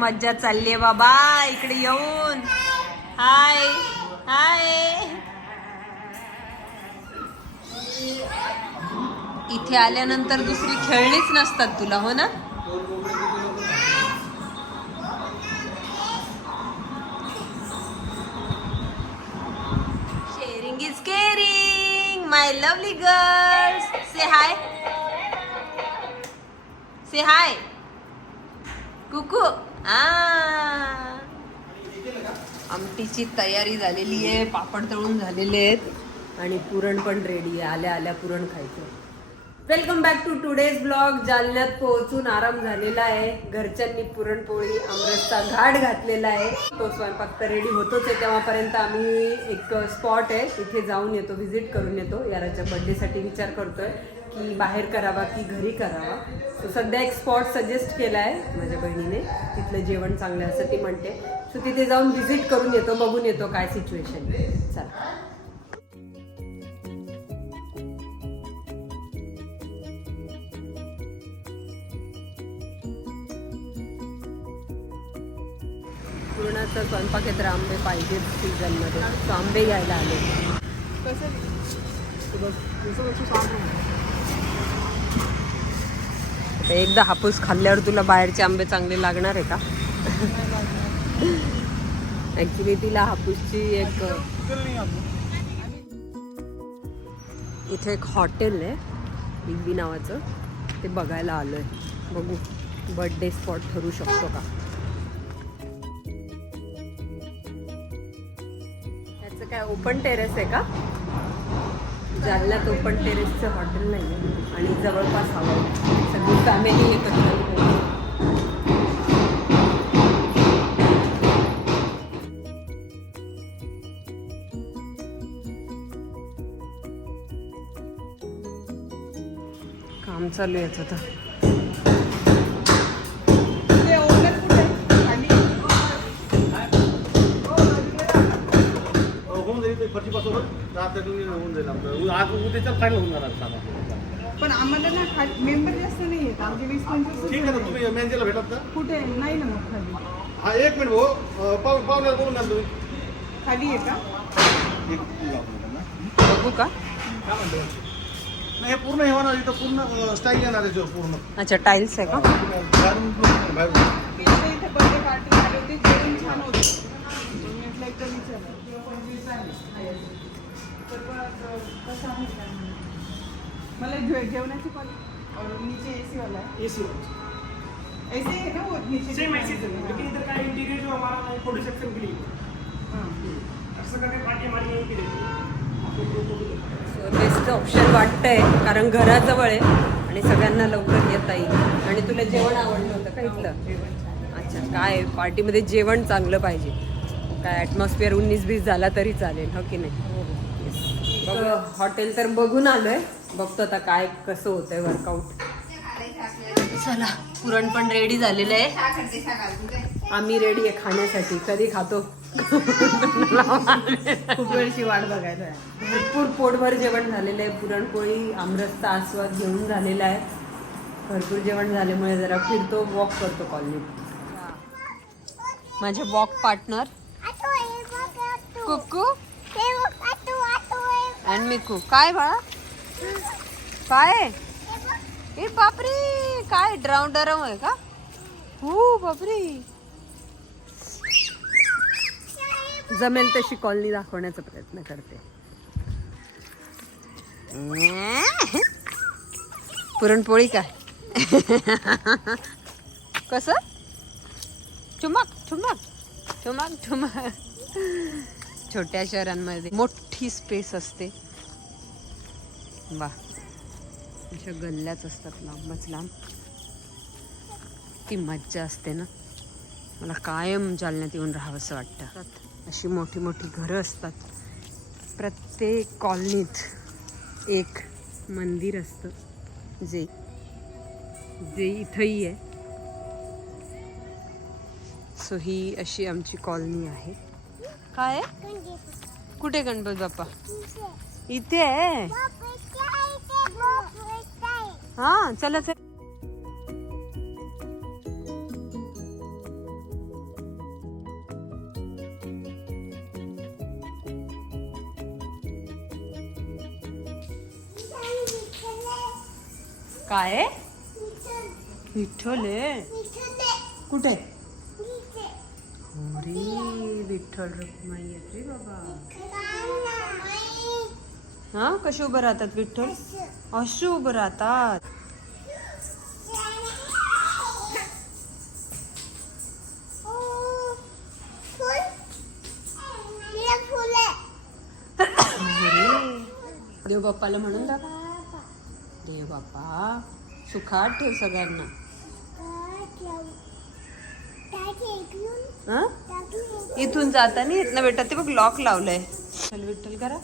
मज्जा चालली आहे बाबा. इकडे येऊन. हाय. हाय. इथे आल्यानंतर दुसरी खेळणीच नसतात तुला हो ना? Sharing is caring my lovely girls say hi say hi Kuku. आ. आमटीची तयारी झालेली आहे. पापड तळून झालेले आहेत. आणि पुरण पण रेडी आहे. आल्या आल्या पुरण खायचं. Welcome back to today's blog जालन्यात पोहोचून आराम झालेला आहे. घरच्यांनी पुरणपोळी आमरसचा घाट घातलेला आहे. तो स्वयंपाक तर रेडी होतोच आहे. तेव्हापर्यंत आम्ही एक स्पॉट आहे. तिथे जाऊन येतो व्हिजिट करून येतो. याराच्या बर्थडेसाठी विचार करतोय. की बाहेर करावा की घरी करावा. सो सध्या एक स्पॉट सजेस्ट केला आहे माझ्या बहिणीने. तिथलं जेवण चांगलं असं ती म्हणते. सो तिथे जाऊन व्हिजिट करून येतो बघून येतो काय सिच्युएशन चला. पूर्णाचा स्वयंपाक तर आंबे पाहिजेत सीझनमध्ये सो आंबे घ्यायला आले. तर एकदा हापूस खाल्ल्यावर तुला बाहेरचे आंबे चांगले लागणार आहे का? ॲक्च्युली तिला हापूसची एक इथे एक हॉटेल आहे बिग नावाचं. ते बघायला आलं आहे बघू. बर्थडे स्पॉट ठरू शकतो का? त्याचं काय ओपन टेरेस आहे का? चालना तो पण टेरेसचं हॉटेल नाही आहे आणि जवळपास हवं. सगळी फॅमिली एकत्र काम चालू आहे याचं तर रात्र होऊन जाईल आमचं. आज उद्याच्या फायनल होऊन जाणार आपलं. पण आम्हाला ना खाली मेंबर जास्त नाही आहेत. आमचे वीस पंचवीस ठीक आहे ना तुम्ही मॅनेजरला भेटत ना कुठे? नाही ना मग खाली. हा एक मिनिट भाऊ. पाहून पाहुण्याला बोलून द्या तुम्ही. खाली आहे का. बघू का? काय म्हणतो नाही हे पूर्ण हे होणार इथं पूर्ण स्टाईल येणार याच्यावर पूर्ण. अच्छा टाईल्स आहे का? बाहेरून बाहेरून इथे बर्थडे पार्टी आली होती जेवण छान होतं मी म्हटलं एकदा विचारा तर पण आता कसं आहे काय. मला जेवणाची पण और नीचे ए सी वाला है एसी ऐसे ही है ना वो नीचे सेम ऐसे ही है, लेकिन इधर का इंटीरियर जो हमारा है फोटो सेक्शन के लिए। हाँ. अक्सर करके पार्टी हमारी यहीं की रहती है। आपको फोटो भी दिखाएं। बेस्ट ऑप्शन वाटतंय कारण घराजवळ आहे आणि सगळ्यांना लवकर येता येईल. आणि तुला जेवण आवडलं होतं का? इथलं अच्छा काय? पार्टीमध्ये जेवण चांगलं पाहिजे. काय ॲटमॉस्फिअर उन्नीस बीस झाला तरी चालेल हो की नाही? Yes. हॉटेल तर बघून आलोय. बघतो आता काय कसं होतंय वर्कआउट चला पुरण पण रेडी झालेलं आहे. आम्ही रेडी आहे खाण्यासाठी. कधी खातो? खूप वेळची वाट बघायला आहे. भरपूर पोटभर जेवण झालेलं आहे. पुरणपोळी आमरसचा आस्वाद घेऊन झालेला आहे. भरपूर जेवण झाल्यामुळे जरा फिरतो वॉक करतो कॉलनीत माझे वॉक पार्टनर कुकू? आणि मिकू काय बाळा? काय? हे बापरे काय ड्राऊन डराव आहे का? हो बापरे. जमेल तशी कॉलनी दाखवण्याचा प्रयत्न करते. पुरणपोळी काय? कस? चुमक चुमक. चुमक चुमक. छोट्या शहरांमध्ये. मोठी स्पेस असते. वा अशा गल्ल्याच असतात लांबच लांब. ती मज्जा असते ना. मला कायम जालन्यात येऊन राहावंसं वाटतं. अशी मोठी मोठी घरं असतात. प्रत्येक कॉलनीत एक मंदिर असतं. जे जे इथंही आहे. सो ही अशी आमची कॉलनी आहे. काय कुठे गणपती बाप्पा? इथे हा चला चल. काय विठ्ठल कुठे? विठ्ठल आहेत रे बाबा. हा कसे उभं राहतात विठ्ठल? असे उभं राहतात. देव बाप्पाला म्हणून दाखव. देव बाप्पा सुखात ठेव सगळ्यांना. हा? इथून जाताना येत बेटा ते बघ लॉक लावलंय. चल विठ्ठल करा.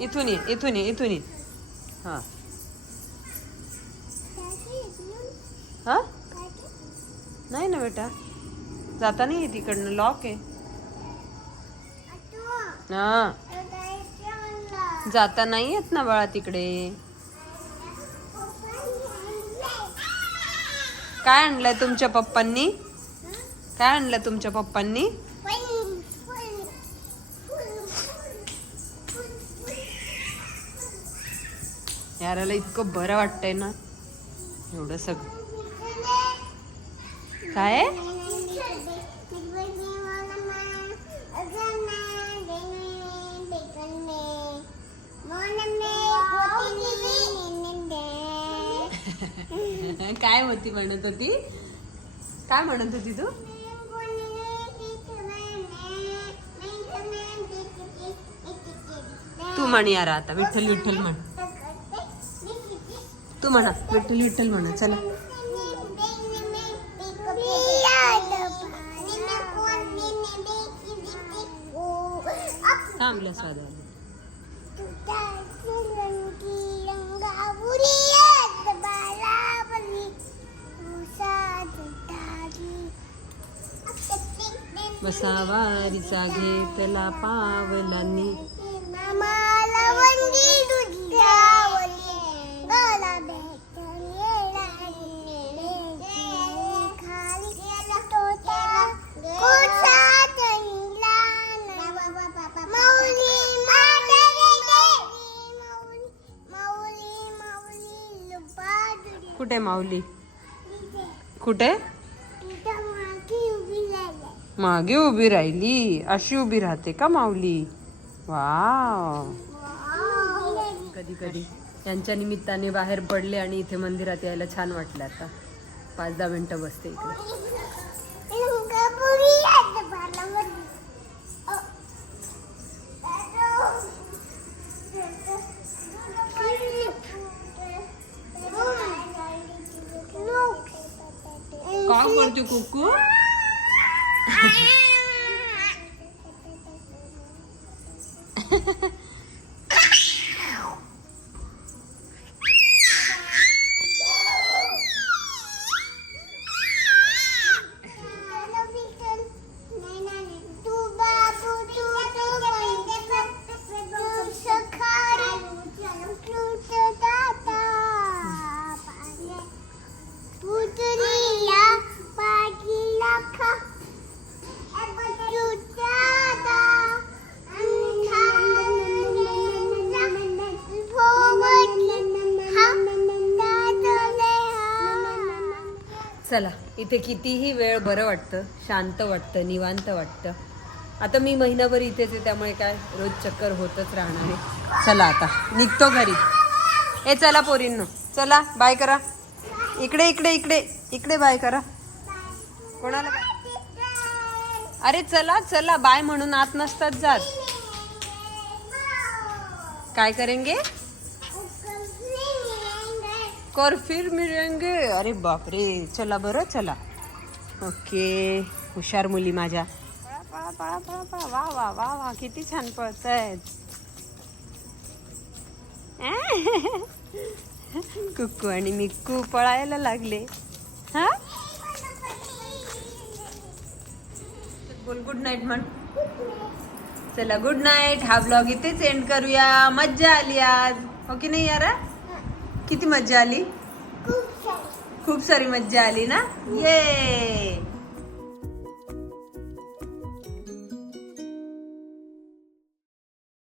इथून ये इथून ये इथून ये. हा. हा? नाही ना बेटा. जाता नाही तिकडनं लॉक आहे. हा. जाता नाही येत ना बाळा तिकडे? काय आणलंय तुमच्या पप्पांनी? काय आणलं तुमच्या पप्पांनी? याराला इतकं बरं वाटतंय ना. एवढं सगळं काय? काय होती म्हणत होती काय म्हणत होती तू तू म्हण यार आता विठ्ठल विठ्ठल म्हण तू म्हणा विठ्ठल विठ्ठल म्हणा चला थांबल्या स्वादाला बसावारीचा घेतला पावलांनी. कुठे माऊली? कुठे? मागे उभी राहिली. अशी उभी राहते का माऊली? वाव. कधी कधी. यांच्या निमित्ताने बाहेर पडले आणि इथे मंदिरात यायला छान वाटलं आता. पाच दहा मिनटं बसते इकडे. काय करते हो कुकू? 哎 चला इथे कितीही वेळ बरं वाटतं शांत वाटतं निवांत वाटतं. आता मी महिनाभर इथेच आहे त्यामुळे काय रोज चक्कर होतच राहणार आहे. चला आता निघतो घरी. ए चला पोरींनो चला बाय करा. इकडे इकडे इकडे इकडे बाय करा. कोणाला अरे चला चला बाय म्हणून आत नसतात जात. काय करेंगे? कर फिर मिळेंगे अरे बापरे चला बरं चला। ओके हुशार मुली माझ्या। पळा पळा पळा पळा पळा. वा वा वा वा किती छान पळत आहेत कुक्कू आणि मिक्कू पळायला लागले. हा? बोल गुड नाईट म्हण. चला गुड नाईट. हा ब्लॉग इथेच एंड करूया. मज्जा आली आज. हो की नाही यार? किती मज्जा आली? खूप सारी. खूप सारी मज्जा आली ना? ये